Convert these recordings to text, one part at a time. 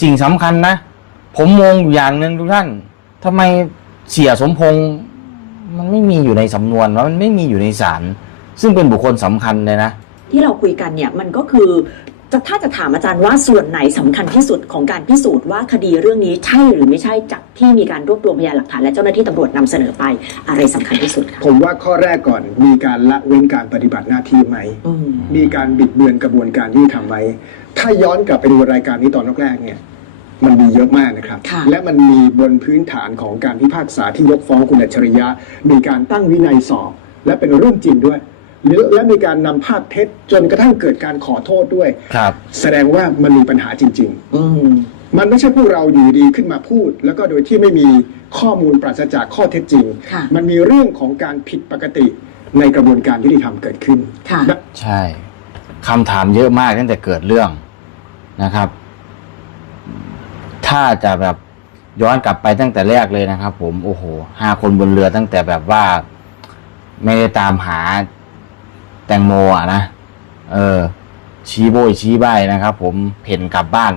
สิ่งสำคัญนะ ผมมองอยู่อย่างหนึ่งทุกท่านทำไมเสียสมพงษ์มันไม่มีอยู่ในสำนวนวะมันไม่มีอยู่ในศาลซึ่งเป็นบุคคลสำคัญเลยนะ ที่เราคุยกันเนี่ยมันก็คือ จะถ้าจะถามอาจารย์ว่าส่วนไหนสำคัญที่สุดของการพิสูจน์ว่าคดีเรื่องนี้ใช่หรือไม่ใช่จากที่มีการรวบรวมพยานหลักฐานและเจ้าหน้าที่ตำรวจนำเสนอไปอะไรสำคัญที่สุดคะผมว่าข้อแรกก่อนมีการละเว้นการปฏิบัติหน้าที่ไหมอืมมีการบิดเบือนกระบวนการยุติธรรมไหมถ้าย้อนกลับไปดูรายการนี้ตอนแรกๆเนี่ยมันมีเยอะมากนะครับค่ะและมันมีบนพื้นฐานของการพิพากษาที่ยกฟ้องคุณอัจฉริยะ มีการตั้งวินัยสอบ และเป็นเรื่องจริงด้วย หรือและมีการนำภาพเท็จจนกระทั่งเกิดการขอโทษด้วย ครับ แสดงว่ามันมีปัญหาจริง ๆ อืม มันไม่ใช่พวกเราอยู่ดีขึ้นมาพูด แล้วก็โดยที่ไม่มีข้อมูลปราศจากข้อเท็จจริง ค่ะมันมีเรื่องของการผิดปกติในกระบวนการยุติธรรมเกิดขึ้นค่ะและใช่คำถามเยอะมากตั้งแต่เกิดเรื่องนะครับ ถ้าจะแบบย้อนกลับไปตั้งแต่แรกเลยนะครับ ผมโอ้โหห้าคนบนเรือตั้งแต่แบบว่า ไม่ได้ตามหา แตงโมอะนะ เออ ชี้โบยชี้ใบนะครับ ผมเพ่นกลับบ้าน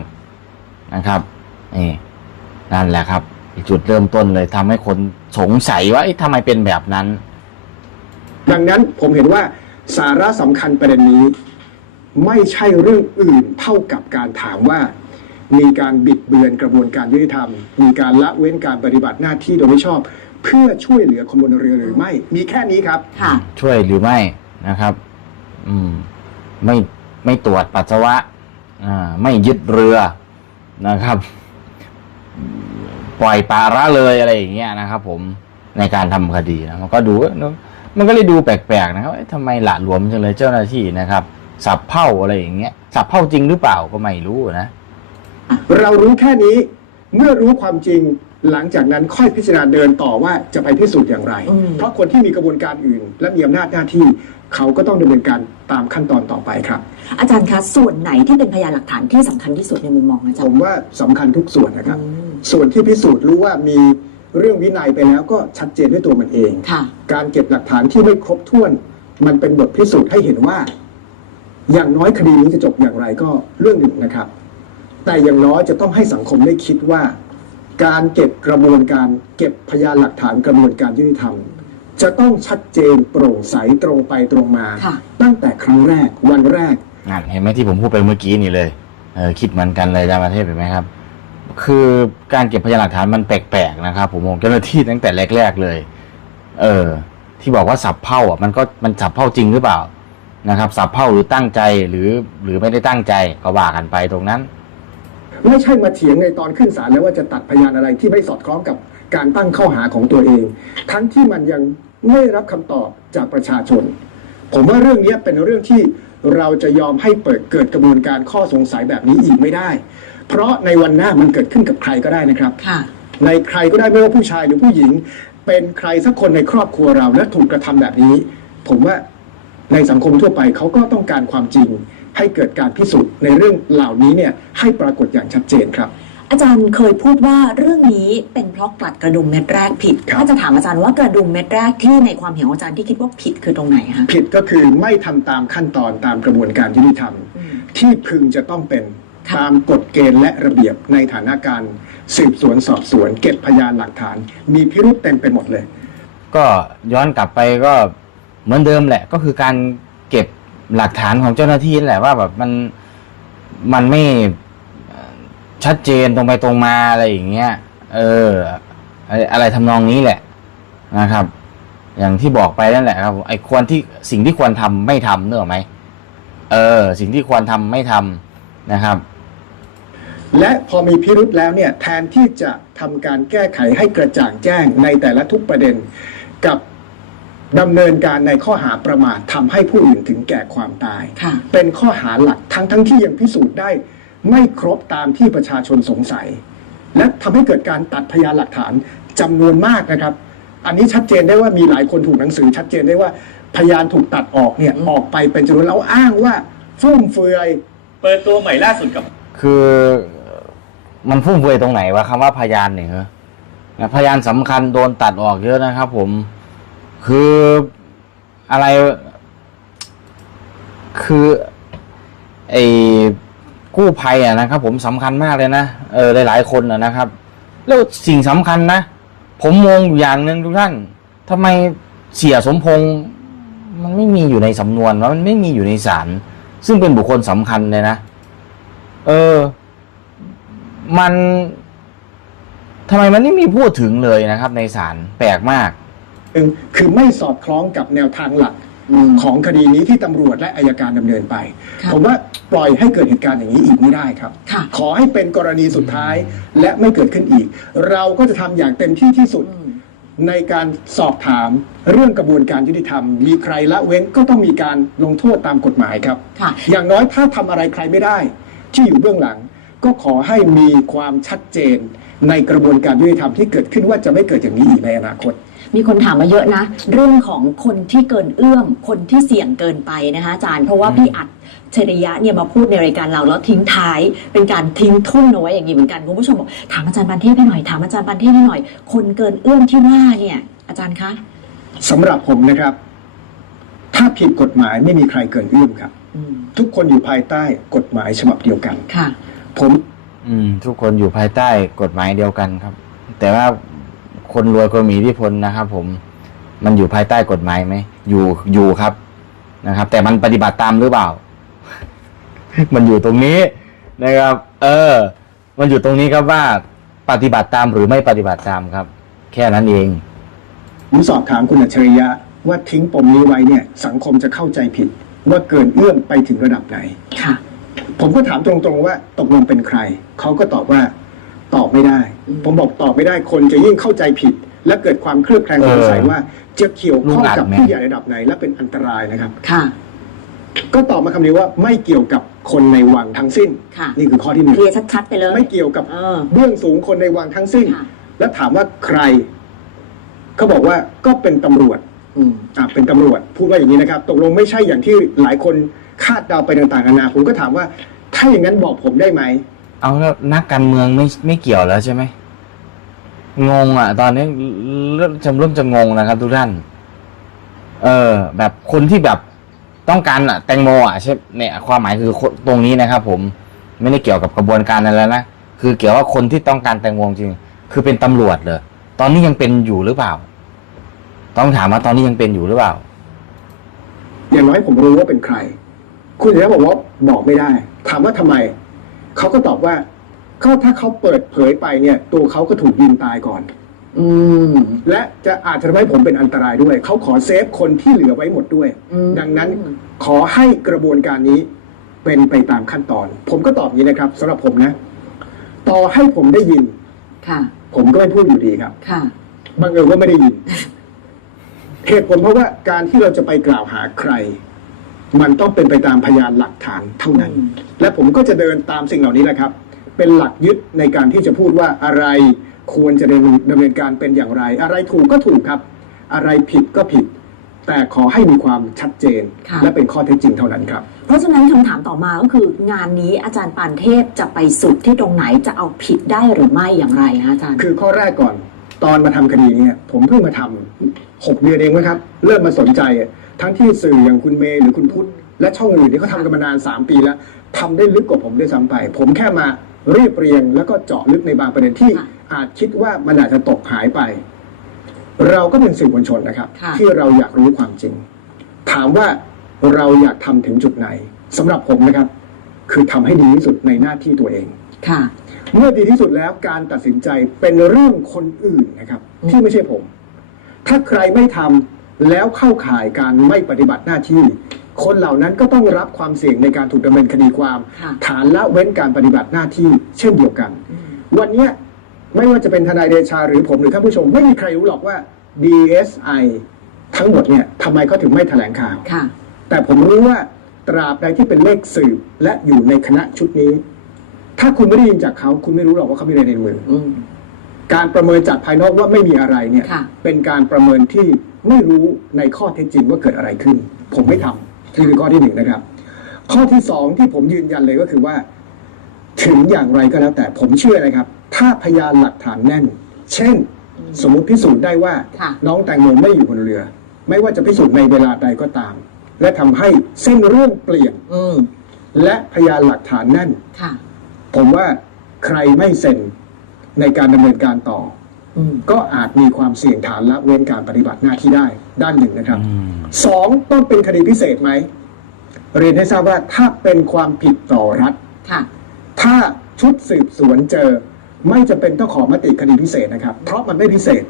นะครับนี่นั่นแหละครับจุดเริ่มต้นเลยทำให้คนสงสัยว่าเอ๊ะทำไมเป็นแบบนั้น ดังนั้นผมเห็นว่าสาระสำคัญประเด็นนี้ ไม่ใช่เรื่องอื่นเท่ากับการถามว่า มีการบิดเบือนกระบวนการยุติธรรม มีการละเว้นการปฏิบัติหน้าที่โดยไม่ชอบ เพื่อช่วยเหลือคนบนเรือหรือไม่ มีแค่นี้ครับ ค่ะ ช่วยหรือไม่ นะครับ อืม ไม่ไม่ตรวจปัสสาวะ อ่า ไม่ยึดเรือนะครับ ปล่อยปลาละเลยอะไรอย่างเงี้ยนะครับ ผมในการทำคดีนะมันก็ดูมันก็เลยดูแปลกๆนะครับทำไมหละหลวมจังเลยเจ้าหน้าที่นะครับ สับเผ่าอะไรอย่างเงี้ย สับเผ่าจริงหรือเปล่าก็ไม่รู้นะ เรารู้แค่นี้ เมื่อรู้ความจริง หลังจากนั้นค่อยพิจารณาเดินต่อว่าจะไปพิสูจน์อย่างไรอืมเพราะคนที่มีกระบวนการอื่น และมีอำนาจหน้าที่ เขาก็ต้องดำเนินการตามขั้นตอนต่อไปครับ อาจารย์คะส่วนไหนที่เป็นพยานหลักฐานที่สำคัญที่สุดในมุมมองอาจารผย์ มว่าสำคัญทุกส่วนนะครับอืมส่วนที่พิสูจน์รู้ว่ามีเรื่องวินัยไปแล้วก็ชัดเจนด้วยตัวมันเอง ค่ะ การเก็บหลักฐานที่ไม่ครบถ้วน มันเป็นบทพิสูจน์ให้เห็นว่า อย่างน้อยคดีนี้จะจบอย่างไรก็เรื่องหนึ่งนะครับ แต่อย่างน้อยจะต้องให้สังคมได้คิดว่า การเก็บกระบวนการเก็บพยานหลักฐานกระบวนการยุติธรรม จะต้องชัดเจนโปร่งใสตรงไปตรงมา ค่ะ ตั้งแต่ครั้งแรกวันแรก นั่นเห็นไหมที่ผมพูดไปเมื่อกี้นี่เลยเออคิดเหมือนกันเลยอาจารย์ประเทศเห็นไหมครับ คือการเก็บพยานหลักฐานมันแปลกๆนะครับ ผมมองเจ้าหน้าที่ตั้งแต่แรกๆเลย เออ ที่บอกว่าสับเผ่าอะมันก็มันสับเผ่าจริงหรือเปล่านะครับ สับเผ่าหรือตั้งใจหรือหรือไม่ได้ตั้งใจก็ว่ากันไปตรงนั้น ไม่ใช่มาเถียงในตอนขึ้นศาลแล้วว่าจะตัดพยานอะไรที่ไม่สอดคล้องกับการตั้งข้อหาของตัวเอง ทั้งที่มันยังไม่ได้รับคำตอบจากประชาชน ผมว่าเรื่องนี้เป็นเรื่องที่เราจะยอมให้เปิดเกิดกระบวนการข้อสงสัยแบบนี้อีกไม่ได้ เพราะในวันหน้ามันเกิดขึ้นกับใครก็ได้นะครับค่ะในใครก็ได้ไม่ว่าผู้ชายหรือผู้หญิง เป็นใครสักคนในครอบครัวเราและถูกกระทำแบบนี้ ผมว่าในสังคมทั่วไปเขาก็ต้องการความจริง ให้เกิดการพิสูจน์ในเรื่องเหล่านี้เนี่ยให้ปรากฏอย่างชัดเจนครับ อาจารย์เคยพูดว่าเรื่องนี้เป็นเพราะกลัดกระดุมเม็ดแรกผิด ครับ ถ้าจะถามอาจารย์ว่ากระดุมเม็ดแรกที่ในความเห็นของอาจารย์ที่คิดว่าผิดคือตรงไหนคะผิดก็คือไม่ทำตามขั้นตอนตามกระบวนการยุติธรรม อืม ที่พึงจะต้องเป็นค่ะ ตามกฎเกณฑ์และระเบียบในฐานะการสืบสวนสอบสวน เก็บพยานหลักฐาน มีพิรุษเต็มไปหมดเลย ก็ย้อนกลับไปก็เหมือนเดิมแหละ ก็คือการเก็บ หลักฐานของเจ้าหน้าที่แหละว่าแบบมันมันไม่ชัดเจนตรงไปตรงมาอะไรอย่างเงี้ย เออ อะไรอะไรทำนองนี้แหละนะครับ อย่างที่บอกไปนั่นแหละครับ ไอ้ควรที่สิ่งที่ควรทำไม่ทำเนอะไหมเออ สิ่งที่ควรทำไม่ทำนะครับ และพอมีพิรุษแล้วเนี่ย แทนที่จะทำการแก้ไขให้กระจ่างแจ้งในแต่ละทุกประเด็นกับ ดำเนินการในข้อหาประมาททำให้ผู้อื่นถึงแก่ความตาย ค่ะ เป็นข้อหาหลักทั้งทั้งที่ยังพิสูจน์ได้ ไม่ครบตามที่ประชาชนสงสัย และทำให้เกิดการตัดพยานหลักฐานจำนวนมากนะครับ อันนี้ชัดเจนได้ว่ามีหลายคนถูกหนังสือ ชัดเจนได้ว่าพยานถูกตัดออกเนี่ยอืมออกไปเป็นจำนวนแล้วอ้างว่าฟุ่มเฟือย เปิดตัวใหม่ล่าสุดกับ คือมันฟุ่มเฟือยตรงไหนวะคำว่าพยานเนี่ยเหรอนะพยานสำคัญโดนตัดออกเยอะนะครับผม คืออะไร คือไอ้กู้ภัยอะนะครับ ผมสำคัญมากเลยนะเออหลายๆคนอะนะครับ แล้วสิ่งสำคัญนะ ผมมองอยู่อย่างหนึ่งทุกท่านทำไมเสียสมพงษ์มันไม่มีอยู่ในสำนวนวะมันไม่มีอยู่ในศาลซึ่งเป็นบุคคลสำคัญเลยนะ เออ มันทำไมมันไม่มีพูดถึงเลยนะครับ ในศาลแปลกมาก หนึ่งคือไม่สอดคล้องกับแนวทางหลักอืมของคดีนี้ที่ตำรวจและอายการดำเนินไปค่ะผมว่าปล่อยให้เกิดเหตุการณ์อย่างนี้อีกไม่ได้ครับค่ะขอให้เป็นกรณีสุดท้ายและไม่เกิดขึ้นอีก เราก็จะทำอย่างเต็มที่ที่สุดอืมในการสอบถามเรื่องกระบวนการยุติธรรม มีใครละเว้นก็ต้องมีการลงโทษตามกฎหมายครับค่ะอย่างน้อยถ้าทำอะไรใครไม่ได้ ที่อยู่เบื้องหลัง ก็ขอให้มีความชัดเจนในกระบวนการยุติธรรมที่เกิดขึ้นว่าจะไม่เกิดอย่างนี้อีกในอนาคต มีคนถามมาเยอะนะ เรื่องของคนที่เกินเอื้อม คนที่เสี่ยงเกินไปนะคะอาจารย์เพราะว่าพี่อัดเชริยะเนี่ยมาพูดในรายการเราแล้วทิ้งท้ายเป็นการทิ้งทุ่นเอาไว้อย่างนี้เหมือนกันคุณผู้ชมบอกถามอาจารย์ปันเทพให้หน่อยถามอาจารย์ปันเทพให้หน่อย คนเกินเอื้อมที่ว่าเนี่ยอาจารย์คะสำหรับผมนะครับ ถ้าผิดกฎหมายไม่มีใครเกินเอื้อมครับ อืมทุกคนอยู่ภายใต้กฎหมายฉบับเดียวกัน ค่ะ ผม อืมทุกคนอยู่ภายใต้กฎหมายเดียวกันครับ แต่ว่า คนรวยคนมีอิทธิพลนะครับผมมันอยู่ภายใต้กฎหมายไหมอยู่อยู่ครับนะครับ แต่มันปฏิบัติตามหรือเปล่า มันอยู่ตรงนี้นะครับ เออ มันอยู่ตรงนี้ครับว่าปฏิบัติตามหรือไม่ปฏิบัติตามครับ แค่นั้นเอง ผมสอบถามคุณอัจฉริยะ ว่าทิ้งปมนี้ไว้เนี่ย สังคมจะเข้าใจผิด ว่าเกินเอื้อมไปถึงระดับไหน ค่ะ ผมก็ถามตรงๆว่าตกลงเป็นใคร เขาก็ตอบว่า ตอบไม่ได้อืมผมบอกตอบไม่ได้คนจะยิ่งเข้าใจผิด และเกิดความเครือบแคลงสงสัยเออว่าจะเกี่ยวข้องลุงอัดกับไหมผู้ใหญ่ระดับไหน และเป็นอันตรายนะครับ ค่ะ ก็ตอบมาคำนี้ว่าไม่เกี่ยวกับคนในวังทั้งสิ้น ค่ะ นี่คือข้อที่หนึ่งเคลียร์ชัดๆไปเลย ไม่เกี่ยวกับเออ เบื้องสูงคนในวังทั้งสิ้น ค่ะ แล้วถามว่าใครเขาบอกว่าก็เป็นตำรวจ อืม อะเป็นตำรวจพูดว่าอย่างนี้นะครับ ตกลงไม่ใช่อย่างที่หลายคนคาดเดาไปต่างๆนานาผมก็ถามว่า ถ้าอย่างนั้นบอกผมได้ไหม เอาแล้วนักการเมืองไม่ไม่เกี่ยวแล้วใช่ไหมงงอะ ตอนนี้เริ่มจะเริ่มจะงงนะครับทุกท่าน เออ แบบคนที่แบบต้องการอะแตงโมอะใช่เนี่ย ความหมายคือตรงนี้นะครับ ผมไม่ได้เกี่ยวกับกระบวนการอะไรแล้วนะคือเกี่ยวว่าคนที่ต้องการแตงโมจริง คือเป็นตำรวจเลยตอนนี้ยังเป็นอยู่หรือเปล่า ต้องถามว่าตอนนี้ยังเป็นอยู่หรือเปล่า อย่างน้อยผมรู้ว่าเป็นใคร คุณจะบอกว่าบอกไม่ได้ ถามว่าทำไม เขาก็ตอบว่าก็ถ้าเขาเปิดเผยไปเนี่ย ตัวเขาก็ถูกยิงตายก่อน อืม และจะอาจจะทำให้ผมเป็นอันตรายด้วย เขาขอเซฟคนที่เหลือไว้หมดด้วย อืม ดังนั้นขอให้กระบวนการนี้เป็นไปตามขั้นตอน ผมก็ตอบอย่างนี้นะครับสำหรับผมนะ ต่อให้ผมได้ยิน ค่ะ ผมก็ไม่พูดอยู่ดีครับ ค่ะ บังเอิญว่าไม่ได้ยิน เหตุผลเพราะว่าการที่เราจะไปกล่าวหาใคร มันต้องเป็นไปตามพยานหลักฐานเท่านั้นอืมและผมก็จะเดินตามสิ่งเหล่านี้แหละครับ เป็นหลักยึดในการที่จะพูดว่าอะไรควรจะดำเนินดำเนินการเป็นอย่างไร อะไรถูกก็ถูกครับ อะไรผิดก็ผิด แต่ขอให้มีความชัดเจน ค่ะ และเป็นข้อเท็จจริงเท่านั้นครับ เพราะฉะนั้นคำถามต่อมาก็คืองานนี้อาจารย์ปานเทพจะไปสุดที่ตรงไหนจะเอาผิดได้หรือไม่อย่างไรคะอาจารย์ คือข้อแรกก่อน ตอนมาทำคดีเนี่ยผมเพิ่งมาทำหกเดือนเองนะครับ เริ่มมาสนใจอะทั้งที่สื่ออย่างคุณเมย์หรือคุณพุทธและช่องอื่นที่เขาทำกันมานานสามปีแล้วทำได้ลึกกว่าผมด้วยซ้ำไป ผมแค่มาเรียบเรียง แล้วก็เจาะลึกในบางประเด็นที่ค่ะอาจคิดว่ามันอาจจะตกหายไป เราก็เป็นสื่อมวลชนนะครับค่ะที่เราอยากรู้ความจริง ถามว่าเราอยากทำถึงจุดไหนสำหรับผมนะครับ คือทำให้ดีที่สุดในหน้าที่ตัวเอง ค่ะ เมื่อดีที่สุดแล้วการตัดสินใจเป็นเรื่องคนอื่นนะครับอืมที่ไม่ใช่ผม ถ้าใครไม่ทำแล้วเข้าข่ายการไม่ปฏิบัติหน้าที่ คนเหล่านั้นก็ต้องรับความเสี่ยงในการถูกดำเนินคดีความค่ะฐานละเว้นการปฏิบัติหน้าที่เช่นเดียวกันอืมวันเนี้ยไม่ว่าจะเป็นทนายเดชาหรือผมหรือท่านผู้ชม ไม่มีใครรู้หรอกว่า DSI ทั้งหมดเนี่ยทำไมเขาถึงไม่แถลงข่าวค่ะแต่ผมรู้ว่าตราบใดที่เป็นเลขสืบและอยู่ในคณะชุดนี้ ถ้าคุณไม่ได้ยินจากเขาคุณไม่รู้หรอกว่าเขามีอะไรในมืออืมการประเมินจากภายนอกว่าไม่มีอะไรเนี่ย ค่ะ เป็นการประเมินที่ไม่รู้ในข้อเท็จจริงว่าเกิดอะไรขึ้น ผมไม่ทำนี่คือข้อที่หนึ่งนะครับ ข้อที่สองที่ผมยืนยันเลยก็คือว่า ถึงอย่างไรก็แล้วแต่ผมเชื่อนะครับ ถ้าพยานหลักฐานแน่น เช่น สมมุติพิสูจน์ได้ว่า ค่ะ น้องแตงโมไม่อยู่บนเรือ ไม่ว่าจะพิสูจน์ในเวลาใดก็ตาม และทำให้เส้นเรื่องเปลี่ยน อืม และพยานหลักฐานแน่น ค่ะ ผมว่าใครไม่เซ็นในการดำเนินการต่ออืมก็อาจมีความเสี่ยงฐานละเว้นการปฏิบัติหน้าที่ได้ด้านหนึ่งนะครับอืมสองต้องเป็นคดีพิเศษไหมเรียนให้ทราบว่าถ้าเป็นความผิดต่อรัฐค่ะถ้าชุดสืบสวนเจอ ไม่จะเป็นต้องขอมติคดีพิเศษนะครับ เพราะมันไม่พิเศษ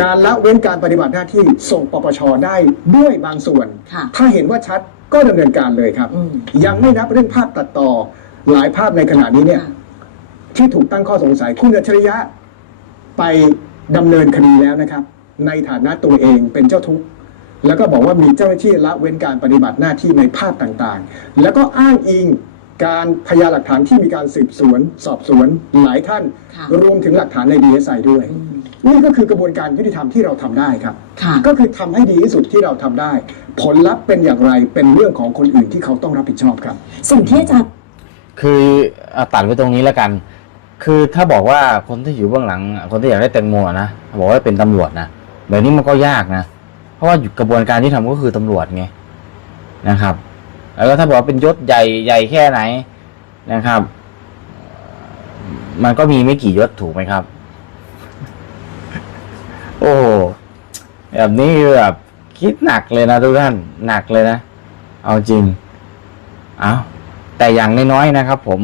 การละเว้นการปฏิบัติหน้าที่ส่งปปชได้ด้วยบางส่วนค่ะถ้าเห็นว่าชัดก็ดำเนินการเลยครับอืมยังไม่นับเรื่องภาพตัดต่อ หลายภาพในขณะนี้เนี่ยค่ะที่ถูกตั้งข้อสงสัยคุณอัจฉริยะไปดำเนินคดีแล้วนะครับ ในฐานะตัวเองเป็นเจ้าทุกข์แล้วก็บอกว่ามีเจ้าหน้าที่ละเว้นการปฏิบัติหน้าที่ในภาพต่างๆ แล้วก็อ้างอิงการพยานหลักฐานที่มีการสืบสวน สอบสวนหลายท่านค่ะรวมถึงหลักฐานใน DSI ด้วยอืมนี่ก็คือกระบวนการยุติธรรมที่เราทำได้ครับค่ะก็คือทำให้ดีที่สุดที่เราทำได้ ผลลัพธ์เป็นอย่างไรเป็นเรื่องของคนอื่นที่เขาต้องรับผิดชอบครับ สิ่งที่อาจารย์ คือเอาตัดไว้ตรงนี้แล้วกัน คือถ้าบอกว่าคนที่อยู่เบื้องหลัง คนที่อยากได้แตงโมอะนะบอกว่าเป็นตำรวจนะแบบนี้มันก็ยากนะ เพราะว่าอยู่กระบวนการที่ทำก็คือตำรวจไงนะครับ แล้วก็ถ้าบอกว่าเป็นยศใหญ่ใหญ่แค่ไหนนะครับ มันก็มีไม่กี่ยศถูกไหมครับ โอ้โหแบบนี้คือแบบคิดหนักเลยนะทุกท่านหนักเลยนะ เอาจริง เอา แต่อย่างน้อยๆนะครับ ผม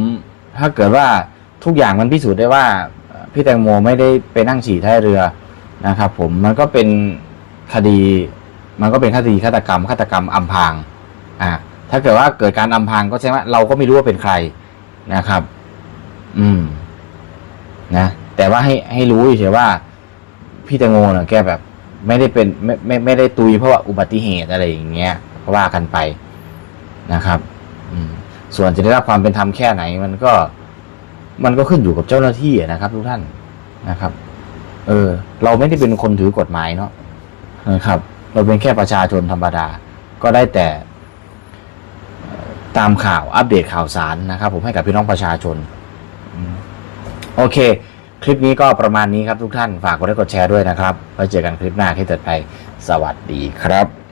ถ้าเกิดว่าทุกอย่างมันพิสูจน์ได้ว่าพี่แตงโมไม่ได้ไปนั่งฉี่ท้ายเรือนะครับ ผมมันก็เป็นคดี มันก็เป็นคดีฆาตกรรมฆาตกรรมอำพรางอ่าถ้าเกิดว่าเกิดการอำพรางก็แสดงว่าเราก็ไม่รู้ว่าเป็นใครนะครับ อืม นะแต่ว่าให้ให้รู้เฉยว่า พี่แตงโมเนี่ยแกแบบ ไม่ได้เป็นไม่ไม่ไม่ได้ตุยเพราะว่าอุบัติเหตุอะไรอย่างเงี้ยว่ากันไปนะครับ อืม ส่วนจะได้รับความเป็นธรรมแค่ไหน มันก็มันก็ขึ้นอยู่กับเจ้าหน้าที่นะครับ ทุกท่านนะครับ เออ เราไม่ได้เป็นคนถือกฎหมายเนาะนะครับ เราเป็นแค่ประชาชนธรรมดา ก็ได้แต่ตามข่าวอัปเดตข่าวสารนะครับ ผมให้กับพี่น้องประชาชน โอเค คลิปนี้ก็ประมาณนี้ครับทุกท่าน ฝากกดไลค์กดแชร์ด้วยนะครับไว้เจอกันคลิปหน้าที่เกิดไป สวัสดีครับ